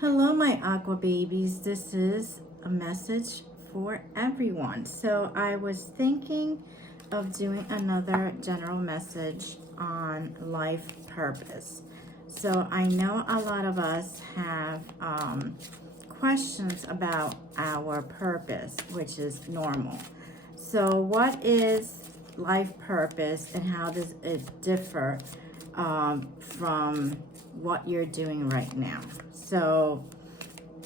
Hello, my Aqua babies. This is a message for everyone. So I was thinking of doing another general message on life purpose. So I know a lot of us have questions about our purpose, which is normal. So what is life purpose and how does it differ from what you're doing right now? So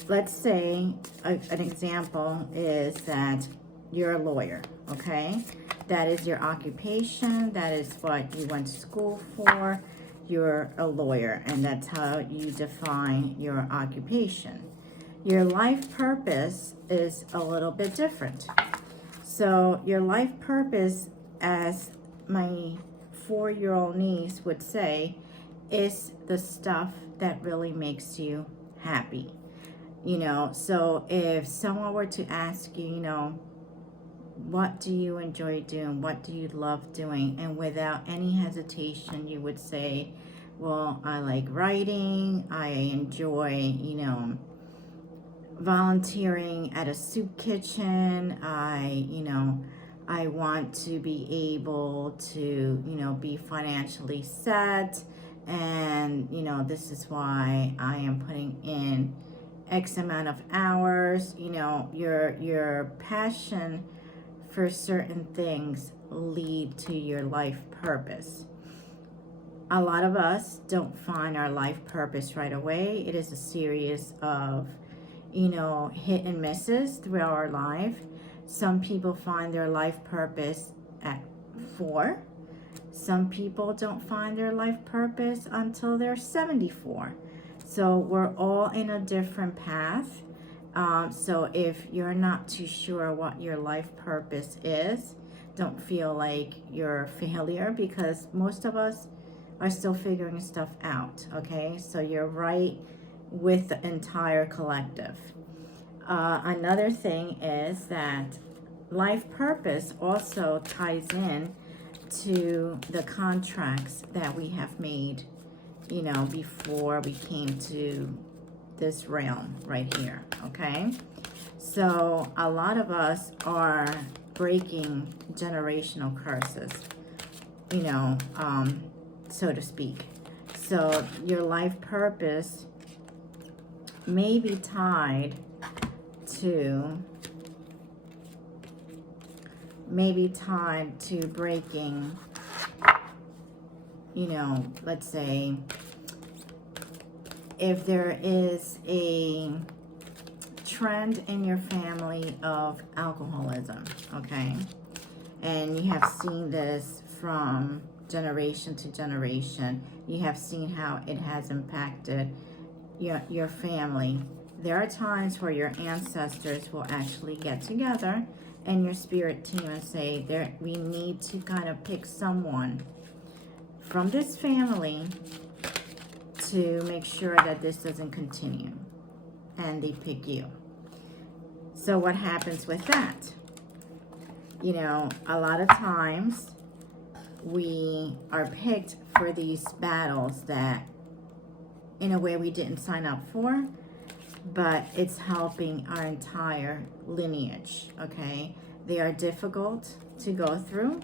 let's say an example is that you're a lawyer, okay? That is your occupation. That is what you went to school for. You're a lawyer, and that's how you define your occupation. Your life purpose is a little bit different. So your life purpose, as my 4-year-old niece would say, is the stuff that really makes you happy. So if someone were to ask you, what do you enjoy doing? What do you love doing? And without any hesitation, you would say, well, I like writing. I enjoy, volunteering at a soup kitchen. I want to be able to, be financially set. And, this is why I am putting in X amount of hours. Your passion for certain things lead to your life purpose. A lot of us don't find our life purpose right away. It is a series of hit and misses throughout our life. Some people find their life purpose at 4. Some people don't find their life purpose until they're 74. So we're all in a different path. So if you're not too sure what your life purpose is, don't feel like you're a failure, because most of us are still figuring stuff out, okay? So you're right with the entire collective. Another thing is that life purpose also ties in to the contracts that we have made, before we came to this realm right here, okay? So a lot of us are breaking generational curses, so to speak. So your life purpose may be tied to breaking, let's say if there is a trend in your family of alcoholism, okay, and you have seen this from generation to generation, you have seen how it has impacted your family. There are times where your ancestors will actually get together and your spirit team and say, we need to kind of pick someone from this family to make sure that this doesn't continue. And they pick you. So what happens with that? A lot of times we are picked for these battles that in a way we didn't sign up for, but it's helping our entire lineage, okay? They are difficult to go through.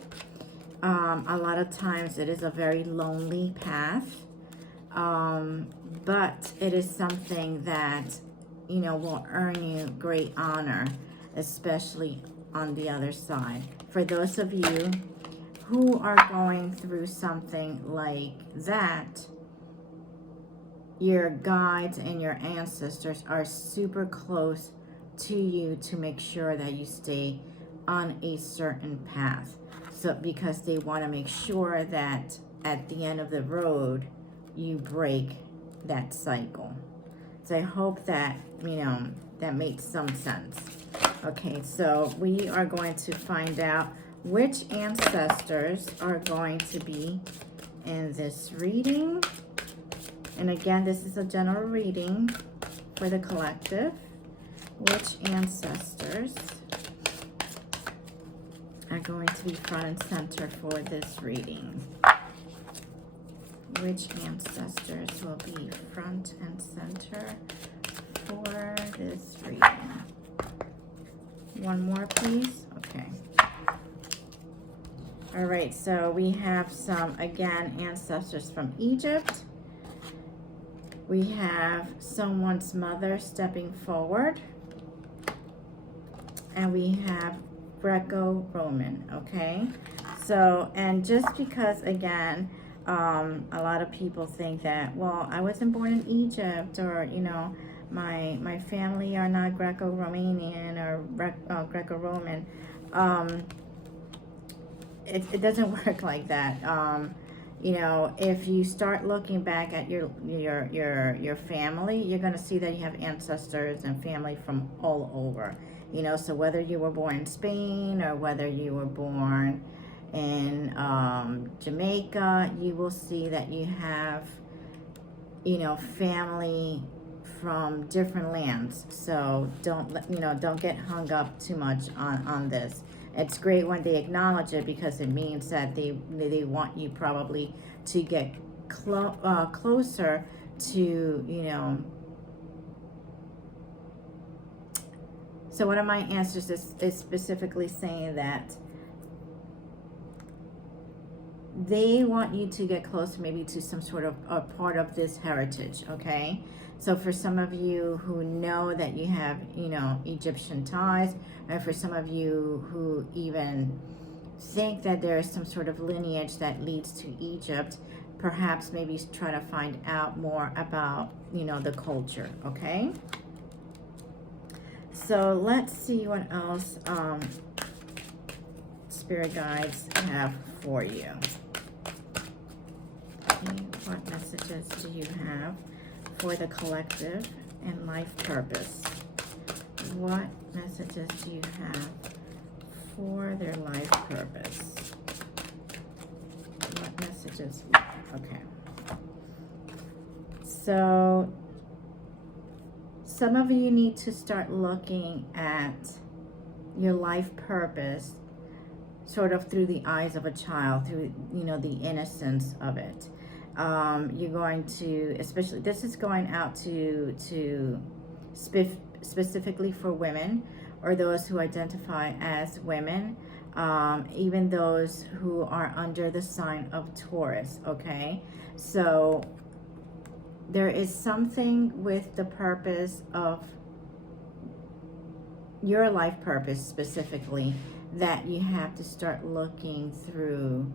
A lot of times it is a very lonely path, but it is something that, will earn you great honor, especially on the other side. For those of you who are going through something like that, your guides and your ancestors are super close to you to make sure that you stay on a certain path. So because they want to make sure that at the end of the road, you break that cycle. So I hope that, that makes some sense. Okay, so we are going to find out which ancestors are going to be in this reading. And again, this is a general reading for the collective. Which ancestors are going to be front and center for this reading? Which ancestors will be front and center this reading. One more, please. Okay. All right, so we have some, again, ancestors from Egypt. We have someone's mother stepping forward. And we have Greco-Roman, okay? So, and just because, again, a lot of people think that, well, I wasn't born in Egypt, or, you know, my family are not Greco-Romanian or Greco-Roman. It doesn't work like that. You know, if you start looking back at your family, you're going to see that you have ancestors and family from all over. You know, so whether you were born in Spain or whether you were born in Jamaica, you will see that you have, you know, family from different lands. So don't get hung up too much on this. It's great when they acknowledge it, because it means that they want you probably to get closer to, you know. So one of my answers is specifically saying that they want you to get close maybe to some sort of a part of this heritage, okay? So for some of you who know that you have, you know, Egyptian ties, and for some of you who even think that there is some sort of lineage that leads to Egypt, perhaps maybe try to find out more about, you know, the culture, okay? So let's see what else Spirit Guides have for you. Okay, what messages do you have for the collective and life purpose? What messages do you have for their life purpose? What messages? Okay. So some of you need to start looking at your life purpose sort of through the eyes of a child, through, you know, the innocence of it. You're going to, especially, this is going out to specifically for women, or those who identify as women, even those who are under the sign of Taurus, okay? So there is something with the purpose of your life purpose specifically that you have to start looking through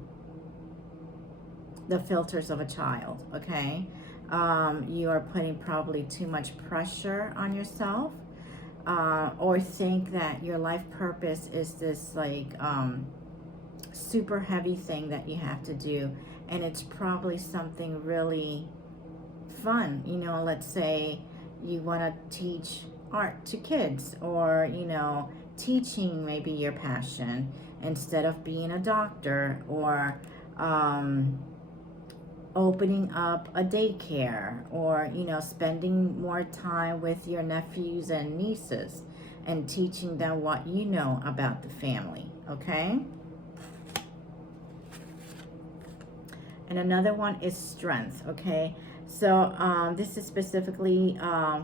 the filters of a child, okay? You are putting probably too much pressure on yourself, or think that your life purpose is this like super heavy thing that you have to do, and it's probably something really fun. You know, let's say you want to teach art to kids, or, you know, teaching maybe your passion instead of being a doctor, or opening up a daycare, or, you know, spending more time with your nephews and nieces and teaching them what you know about the family, okay? And another one is strength, okay? So this is specifically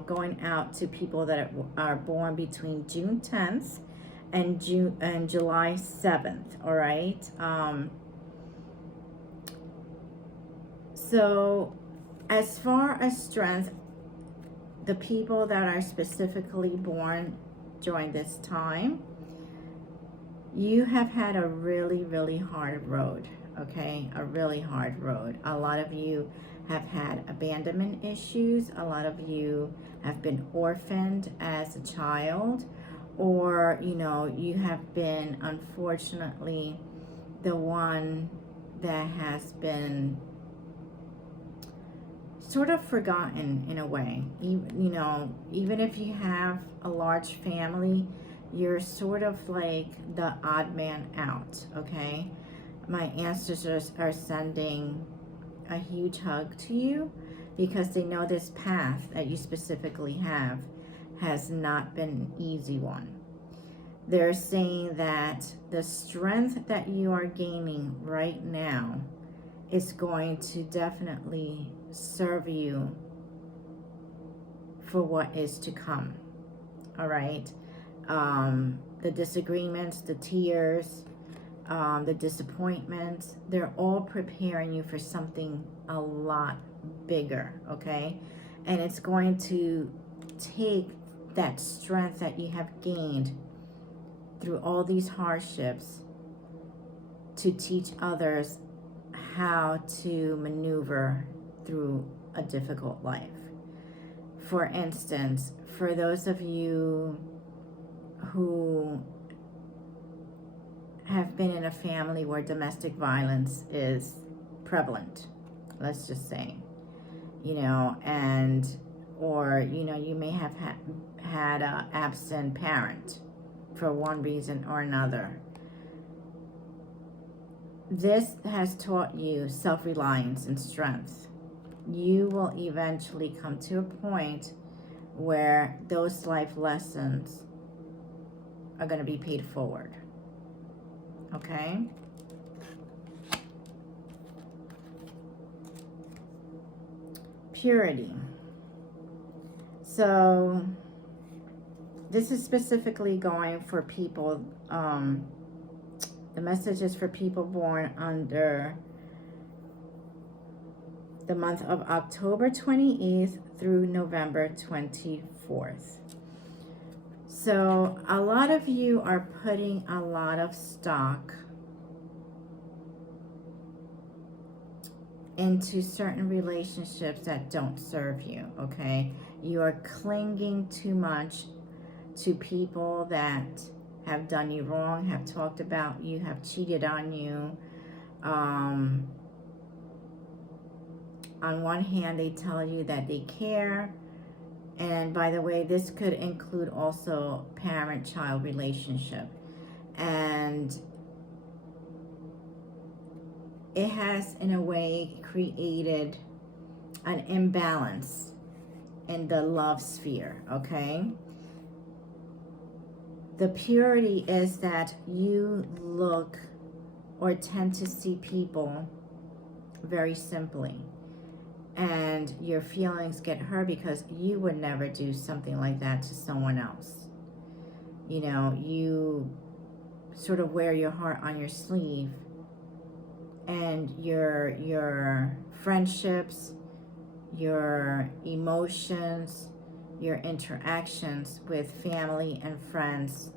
going out to people that are born between June 10th and July 7th, all right? So as far as strength, the people that are specifically born during this time, you have had a really, really hard road, okay? A really hard road. A lot of you have had abandonment issues. A lot of you have been orphaned as a child, or, you know, you have been, unfortunately, the one that has been sort of forgotten in a way. You know, even if you have a large family, you're sort of like the odd man out, okay? My ancestors are sending a huge hug to you, because they know this path that you specifically have has not been an easy one. They're saying that the strength that you are gaining right now is going to definitely serve you for what is to come, all right? The disagreements, the tears, the disappointments, they're all preparing you for something a lot bigger, okay? And it's going to take that strength that you have gained through all these hardships to teach others how to maneuver through a difficult life. For instance, for those of you who have been in a family where domestic violence is prevalent, let's just say, you know, and, or, you know, you may have had an absent parent for one reason or another. This has taught you self-reliance and strength. You will eventually come to a point where those life lessons are going to be paid forward. Okay? Purity. So this is specifically going for people, the message is for people born under the month of October 28th through November 24th. So a lot of you are putting a lot of stock into certain relationships that don't serve you, okay? You are clinging too much to people that have done you wrong, have talked about you, have cheated on you. On one hand, they tell you that they care. And by the way, this could include also parent-child relationship. And it has, in a way, created an imbalance in the love sphere, okay? The purity is that you look or tend to see people very simply. And your feelings get hurt because you would never do something like that to someone else. You know, you sort of wear your heart on your sleeve, and your friendships, your emotions, your interactions with family and friends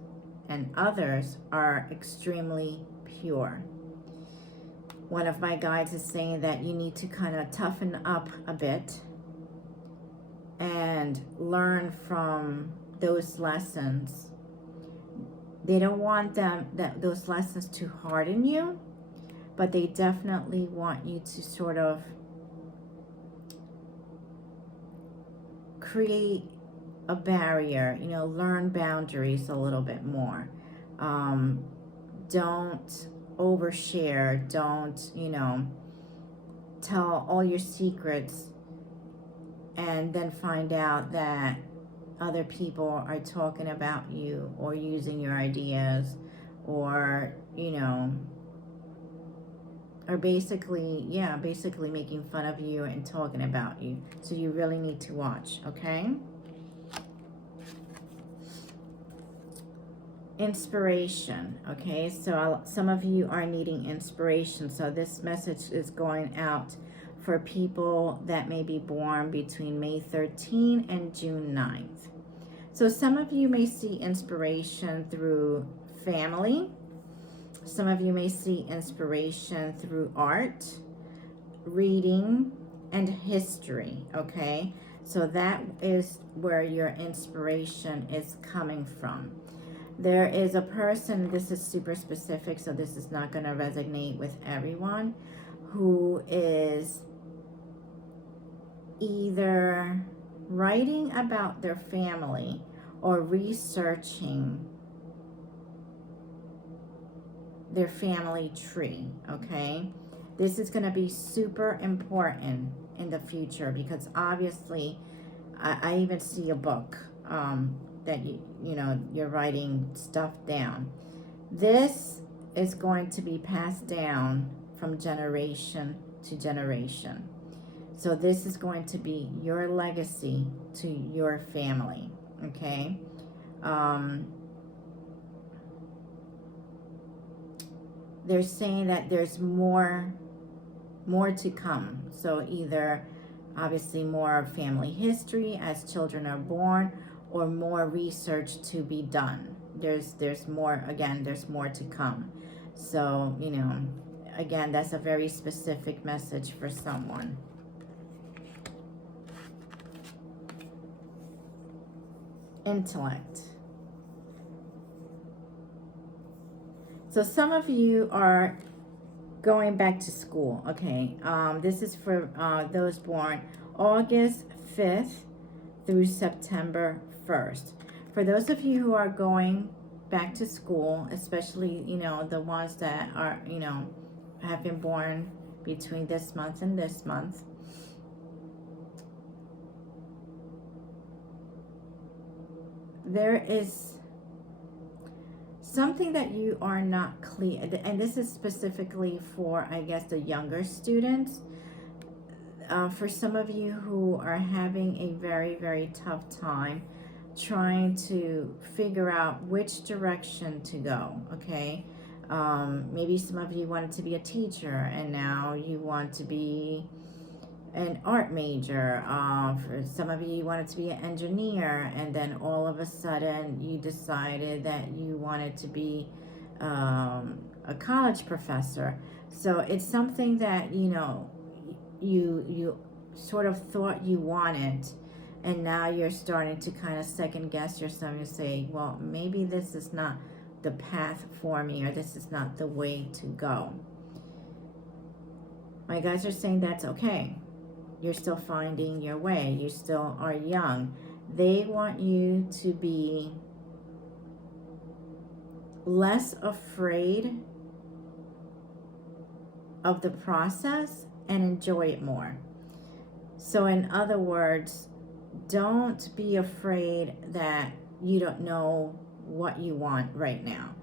and others are extremely pure. One of my guides is saying that you need to kind of toughen up a bit and learn from those lessons. They don't want those lessons to harden you, but they definitely want you to sort of create a barrier, you know, learn boundaries a little bit more. Don't overshare. Don't, you know, tell all your secrets and then find out that other people are talking about you or using your ideas, or, you know, or basically making fun of you and talking about you. So you really need to watch, okay? Inspiration, okay? So some of you are needing inspiration. So this message is going out for people that may be born between May 13 and June 9th. So some of you may see inspiration through family. Some of you may see inspiration through art, reading, and history, okay? So that is where your inspiration is coming from. There is a person, this is super specific, so this is not going to resonate with everyone, who is either writing about their family or researching their family tree, okay? This is going to be super important in the future because obviously I even see a book that you know, you're writing stuff down. This is going to be passed down from generation to generation. So this is going to be your legacy to your family, okay? They're saying that there's more to come. So either obviously more family history as children are born, or more research to be done. There's more, again, there's more to come. So, you know, again, that's a very specific message for someone. Intellect. So some of you are going back to school, okay? This is for those born August 5th through September 1st. For those of you who are going back to school, especially, you know, the ones that are, you know, have been born between this month and this month, there is something that you are not clear, and this is specifically for, I guess, the younger students. For some of you who are having a very, very tough time trying to figure out which direction to go, okay? Maybe some of you wanted to be a teacher and now you want to be an art major. For some of you wanted to be an engineer, and then all of a sudden you decided that you wanted to be a college professor. So it's something that, you know, you sort of thought you wanted, and now you're starting to kind of second guess yourself and say, well, maybe this is not the path for me, or this is not the way to go. My guys are saying that's okay. You're still finding your way. You still are young. They want you to be less afraid of the process and enjoy it more. So in other words, don't be afraid that you don't know what you want right now.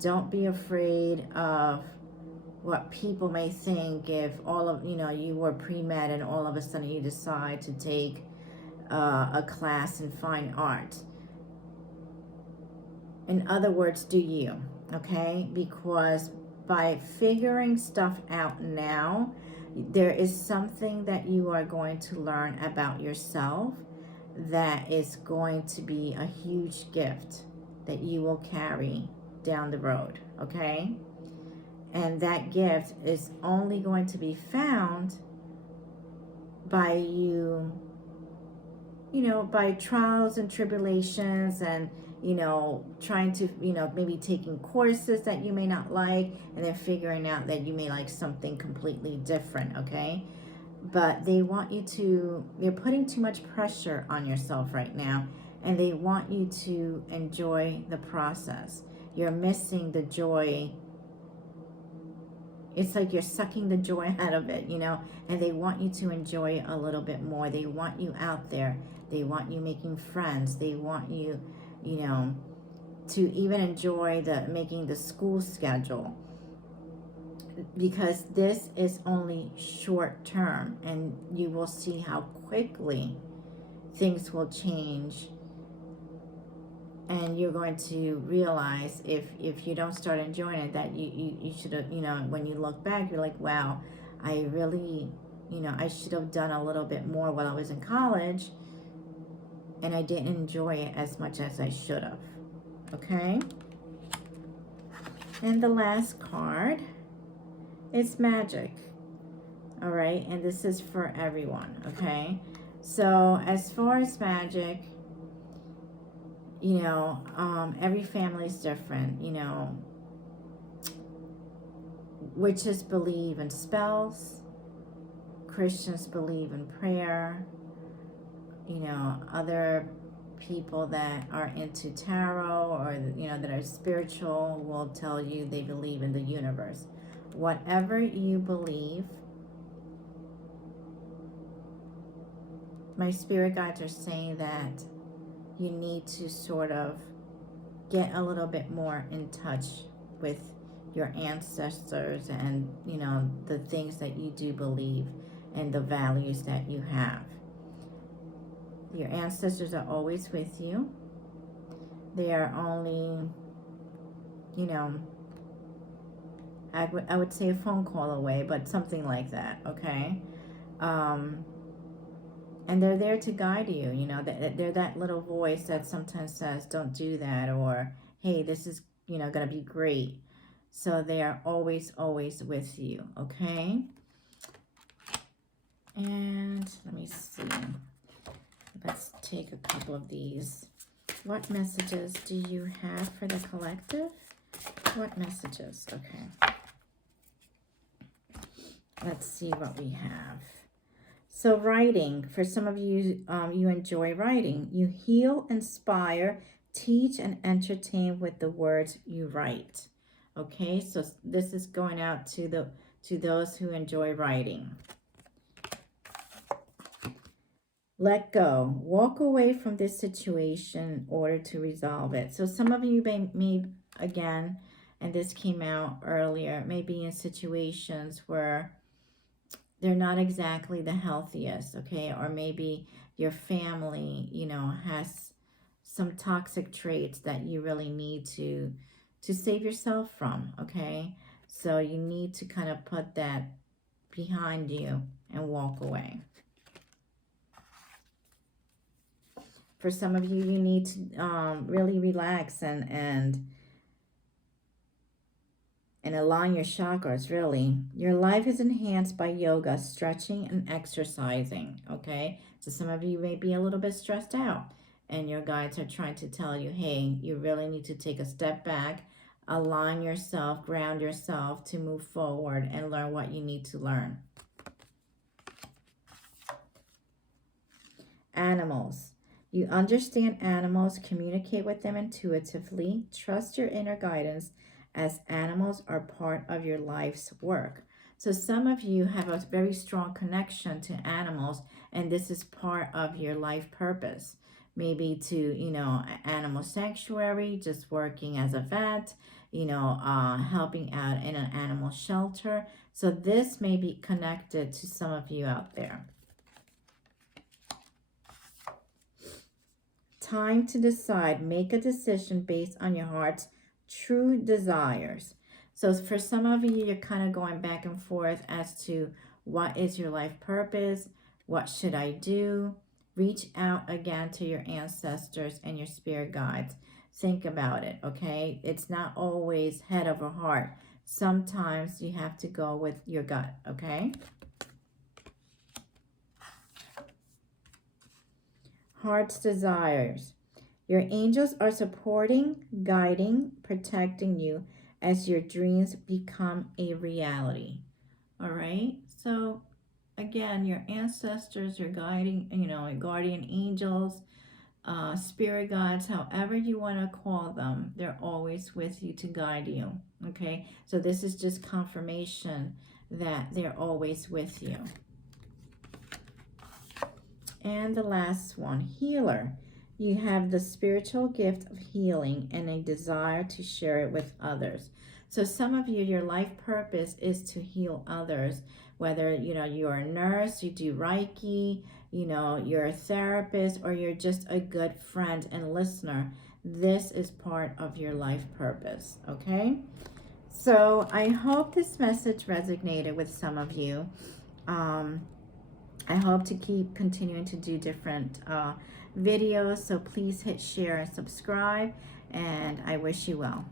Don't be afraid of what people may think if all of, you know, you were pre-med and all of a sudden you decide to take a class in fine art. In other words, do you, okay? Because by figuring stuff out now, there is something that you are going to learn about yourself that is going to be a huge gift that you will carry down the road, okay? And that gift is only going to be found by you know, by trials and tribulations, and, you know, trying to, you know, maybe taking courses that you may not like, and then figuring out that you may like something completely different, okay? But they want you to, they're putting too much pressure on yourself right now, and they want you to enjoy the process. You're missing the joy. It's like you're sucking the joy out of it, you know, and they want you to enjoy it a little bit more. They want you out there. They want you making friends. They want you, you know, to even enjoy making the school schedule, because this is only short term, and you will see how quickly things will change. And you're going to realize, if you don't start enjoying it, that you should have, you know, when you look back, you're like, wow, I really, you know, I should have done a little bit more while I was in college, and I didn't enjoy it as much as I should have, okay? And the last card is magic, all right? And this is for everyone, okay? So as far as magic, you know, every family is different. You know, witches believe in spells, Christians believe in prayer, you know, other people that are into tarot, or, you know, that are spiritual, will tell you they believe in the universe. Whatever you believe, my spirit guides are saying that you need to sort of get a little bit more in touch with your ancestors, and, you know, the things that you do believe and the values that you have. Your ancestors are always with you. They are only, you know, I would say a phone call away, but something like that, okay? And they're there to guide you, you know, they're that little voice that sometimes says, don't do that, or, hey, this is, you know, going to be great. So they are always, always with you, okay? And let me see. Let's take a couple of these. What messages do you have for the collective? What messages? Okay. Let's see what we have. So writing, for some of you, you enjoy writing. You heal, inspire, teach, and entertain with the words you write. Okay, so this is going out to those who enjoy writing. Let go. Walk away from this situation in order to resolve it. So some of you may again, and this came out earlier, may be in situations where they're not exactly the healthiest, okay? Or maybe your family, you know, has some toxic traits that you really need to save yourself from, okay? So you need to kind of put that behind you and walk away. For some of you, you need to really relax and align your chakras, really. Your life is enhanced by yoga, stretching, and exercising, okay? So some of you may be a little bit stressed out, and your guides are trying to tell you, hey, you really need to take a step back, align yourself, ground yourself to move forward and learn what you need to learn. Animals. You understand animals, communicate with them intuitively, trust your inner guidance, as animals are part of your life's work. So some of you have a very strong connection to animals, and this is part of your life purpose. Maybe to, you know, animal sanctuary, just working as a vet, you know, helping out in an animal shelter. So this may be connected to some of you out there. Time to decide. Make a decision based on your heart's true desires. So for some of you, you're kind of going back and forth as to what is your life purpose? What should I do? Reach out again to your ancestors and your spirit guides. Think about it, okay? It's not always head over heart. Sometimes you have to go with your gut, okay? Heart's desires. Your angels are supporting, guiding, protecting you as your dreams become a reality. All right? So, again, your ancestors, your guiding, you know, guardian angels, spirit guides, however you want to call them, they're always with you to guide you. Okay? So, this is just confirmation that they're always with you. And the last one, healer. You have the spiritual gift of healing and a desire to share it with others. So some of you, your life purpose is to heal others, whether, you know, you're a nurse, you do Reiki, you know, you're a therapist, or you're just a good friend and listener. This is part of your life purpose, okay? So I hope this message resonated with some of you. I hope to keep continuing to do different videos, so please hit share and subscribe, and I wish you well.